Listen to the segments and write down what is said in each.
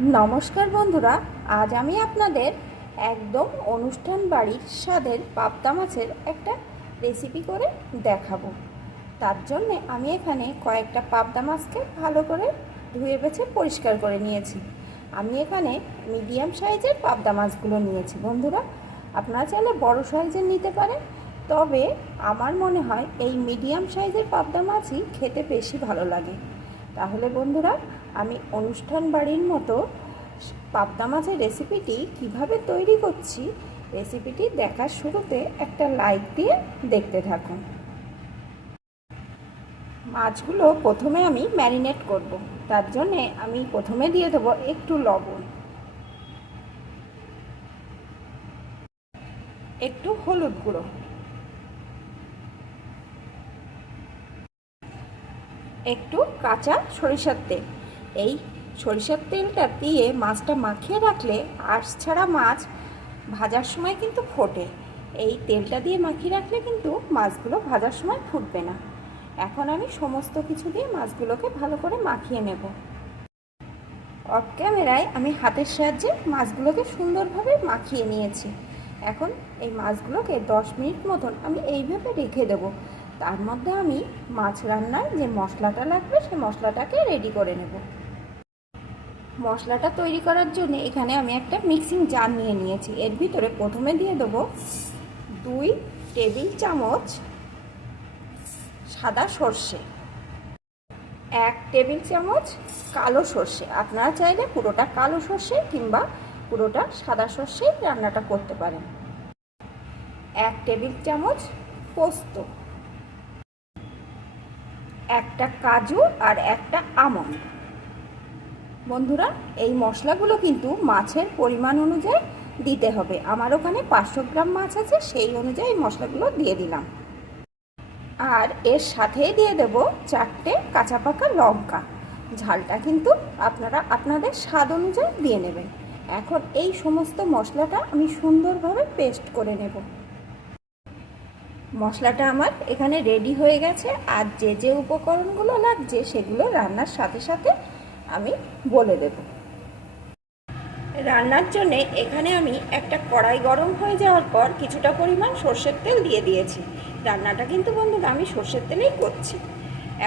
নমস্কার বন্ধুরা, আজ আমি আপনাদের একদম অনুষ্ঠান বাড়ির স্বাদের পাবদা মাছের একটা রেসিপি করে দেখাবো। তার জন্যে আমি এখানে কয়েকটা পাবদা মাছকে ভালো করে ধুয়ে বেছে পরিষ্কার করে নিয়েছি। আমি এখানে মিডিয়াম সাইজের পাবদা মাছগুলো নিয়েছি। বন্ধুরা, আপনারা চাইলে বড় সাইজের নিতে পারেন, তবে আমার মনে হয় এই মিডিয়াম সাইজের পাবদা মাছই খেতে বেশি ভালো লাগে। তাহলে বন্ধুরা আমি অনুষ্ঠান বাড়ির মতো পাবদা মাছের রেসিপিটি কীভাবে তৈরি করছি, রেসিপিটি দেখার শুরুতে একটা লাইক দিয়ে দেখতে থাকুন। মাছগুলো প্রথমে আমি ম্যারিনেট করব, তার জন্যে আমি প্রথমে দিয়ে দেবো একটু লবণ। একটু হলুদ গুঁড়ো। একটু কাঁচা সরিষার তেল। এই সরিষার তেলটা দিয়ে মাছটা মাখিয়ে রাখলে আঁশ ছাড়া মাছ ভাজার সময় কিন্তু ফোটে। এই তেলটা দিয়ে মাখিয়ে রাখলে কিন্তু মাছগুলো ভাজার সময় ফুটবে না। এখন আমি সমস্ত কিছু দিয়ে মাছগুলোকে ভালো করে মাখিয়ে নেব। অফ ক্যামেরায় আমি হাতের সাহায্যে মাছগুলোকে সুন্দরভাবে মাখিয়ে নিয়েছি। এখন এই মাছগুলোকে দশ মিনিট মতন আমি এইভাবে রেখে দেবো। তার মধ্যে আমি মাছ রান্নার যে মশলাটা লাগবে সেই মশলাটাকে রেডি করে নেব। মশলাটা তৈরি করার জন্য এখানে আমি একটা মিক্সিং জার নিয়ে নিয়েছি। এর ভিতরে প্রথমে দিয়ে দেবো দুই টেবিল চামচ সাদা সর্ষে, এক টেবিল চামচ কালো সর্ষে। আপনারা চাইলে পুরোটা কালো সর্ষে কিংবা পুরোটা সাদা সর্ষে রান্নাটা করতে পারেন। এক টেবিল চামচ পোস্ত, একটা কাজু আর একটা আমন্ড। বন্ধুরা, এই মশলাগুলো কিন্তু মাছের পরিমাণ অনুযায়ী দিতে হবে। আমার ওখানে পাঁচশো গ্রাম মাছ আছে, সেই অনুযায়ী মশলাগুলো দিয়ে দিলাম। আর এর সাথেই দিয়ে দেব চারটে কাঁচা পাকা লঙ্কা। ঝালটা কিন্তু আপনারা আপনাদের স্বাদ অনুযায়ী দিয়ে নেবেন। এখন এই সমস্ত মশলাটা আমি সুন্দরভাবে পেস্ট করে নেব। মশলাটা আমার এখানে রেডি হয়ে গেছে, আর যে যে উপকরণগুলো লাগছে সেগুলো রান্নার সাথে সাথে আমি বলে দেব। রান্নার জন্য এখানে আমি একটা কড়াই গরম হয়ে যাওয়ার পর কিছুটা পরিমাণ সর্ষের তেল দিয়ে দিয়েছি। রান্নাটা কিন্তু বন্ধুরা আমি সর্ষের তেলেই করছি।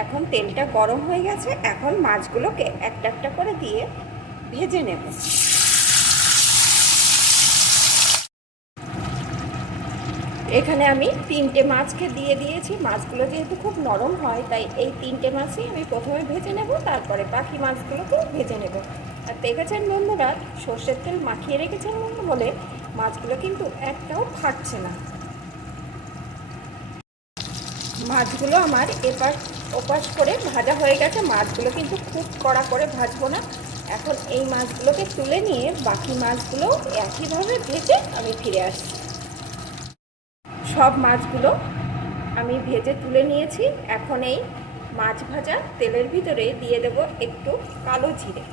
এখন তেলটা গরম হয়ে গেছে, এখন মাছগুলোকে একটা একটা করে দিয়ে ভেজে নেব। এখানে আমি তিনটে মাছকে দিয়ে দিয়েছি। মাছগুলো যেহেতু খুব নরম হয়, তাই এই তিনটে মাছই আমি প্রথমে ভেজে নেব, তারপরে বাকি মাছগুলোকেও ভেজে নেব। আর দেখেছেন বন্ধুরা, সর্ষের তেল মাখিয়ে রেখেছেন বলে মাছগুলো কিন্তু একটাও ফাটছে না। মাছগুলো আমার এপাশ ওপাশ করে ভাজা হয়ে গেছে। মাছগুলো কিন্তু খুব কড়া করে ভাজবো না। এখন এই মাছগুলোকে তুলে নিয়ে বাকি মাছগুলো একইভাবে ভেজে আমি ফিরে আসছি। সব মাছগুলো আমি ভেজে তুলে নিয়েছি। এখন এই মাছ ভাজা তেলের ভিতরে দিয়ে দেব একটু কালো জিরে।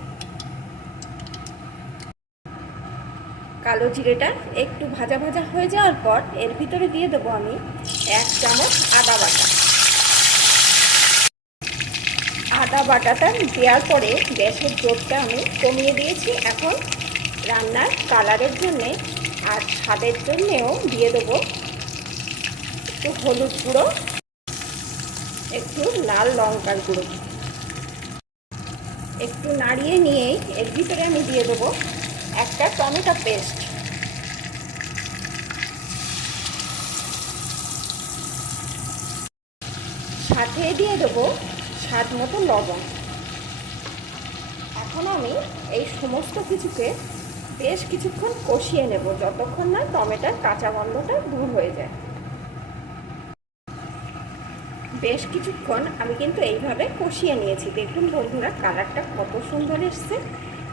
কালো জিরেটা একটু ভাজা ভাজা হয়ে যাওয়ার পর এর ভিতরে দিয়ে দেবো আমি এক চামচ আদা বাটা। আদা বাটাটা দেওয়ার পরে গ্যাসের জোরটা আমি কমিয়ে দিয়েছি। এখন রান্নার কালারের জন্যে আর স্বাদের জন্যেও দিয়ে দেবো একটু হলুদ গুঁড়ো, একটু লাল লঙ্কার গুঁড়ো। একটু নাড়িয়ে নিয়েই এর ভিতরে আমি দিয়ে দেবো একটা টমেটো পেস্ট। সাথে দিয়ে দেবো স্বাদ মতো লবণ। এখন আমি এই সমস্ত কিছুকে বেশ কিছুক্ষণ কষিয়ে নেব, যতক্ষণ না টমেটোর কাঁচা গন্ধটা দূর হয়ে যায়। বেশ কিছুক্ষণ আমি কিন্তু এইভাবে কষিয়ে নিয়েছি। দেখুন বন্ধুরা, কালারটা কত সুন্দর এসছে।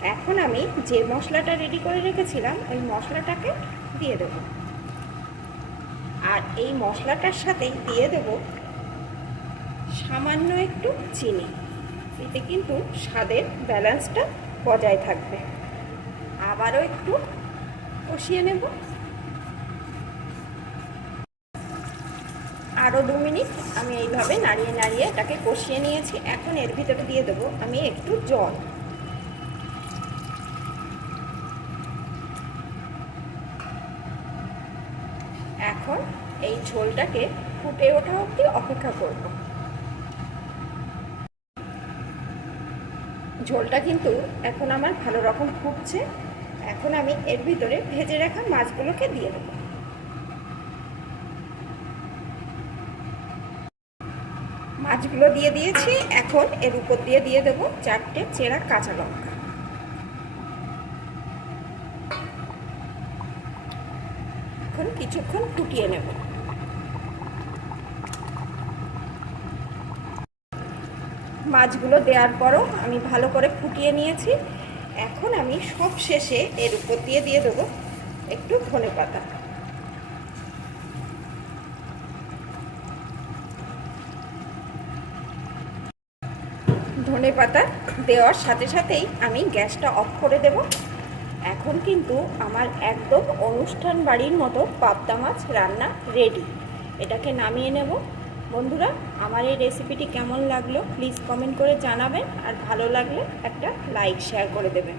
এখন আমি যে মশলাটা রেডি করে রেখেছিলাম, ওই মশলাটাকে দিয়ে দেব। আর এই মশলাটার সাথেই দিয়ে দেব সামান্য একটু চিনি। এতে কিন্তু স্বাদের ব্যালেন্সটা বজায় থাকবে। আবারও একটু কষিয়ে নেব। আরও দু মিনিট আমি এইভাবে নাড়িয়ে নাড়িয়ে এটাকে কষিয়ে নিয়েছি। এখন এর ভিতরে দিয়ে দেবো আমি একটু জল। এখন এই ঝোলটাকে ফুটে ওঠা অবধি অপেক্ষা করব। ঝোলটা কিন্তু এখন আমার ভালো রকম ফুটছে। এখন আমি এর ভিতরে ভেজে রাখা মাছগুলোকে দিয়ে দেবো। মাছগুলো দিয়ে দিয়েছি। এখন এর উপর দিয়ে দিয়ে দেবো চারটে চেরা কাঁচা লঙ্কা। এখন কিছুক্ষণ ফুটিয়ে নেব। মাছগুলো দেওয়ার পরও আমি ভালো করে ফুটিয়ে নিয়েছি। এখন আমি সব শেষে এর উপর দিয়ে দিয়ে দেবো একটু ধনে পাতা ধনে পাতা দেওয়ার সাথে সাথেই আমি গ্যাসটা অফ করে দেব। এখন কিন্তু আমার একদম অনুষ্ঠান বাড়ির মতো পাবদা মাছ রান্না রেডি এটাকে নামিয়ে নেব। বন্ধুরা, আমার এই রেসিপিটি কেমন লাগল? প্লিজ কমেন্ট করে জানাবেন। আর ভালো লাগলে একটা লাইক শেয়ার করে দেবেন।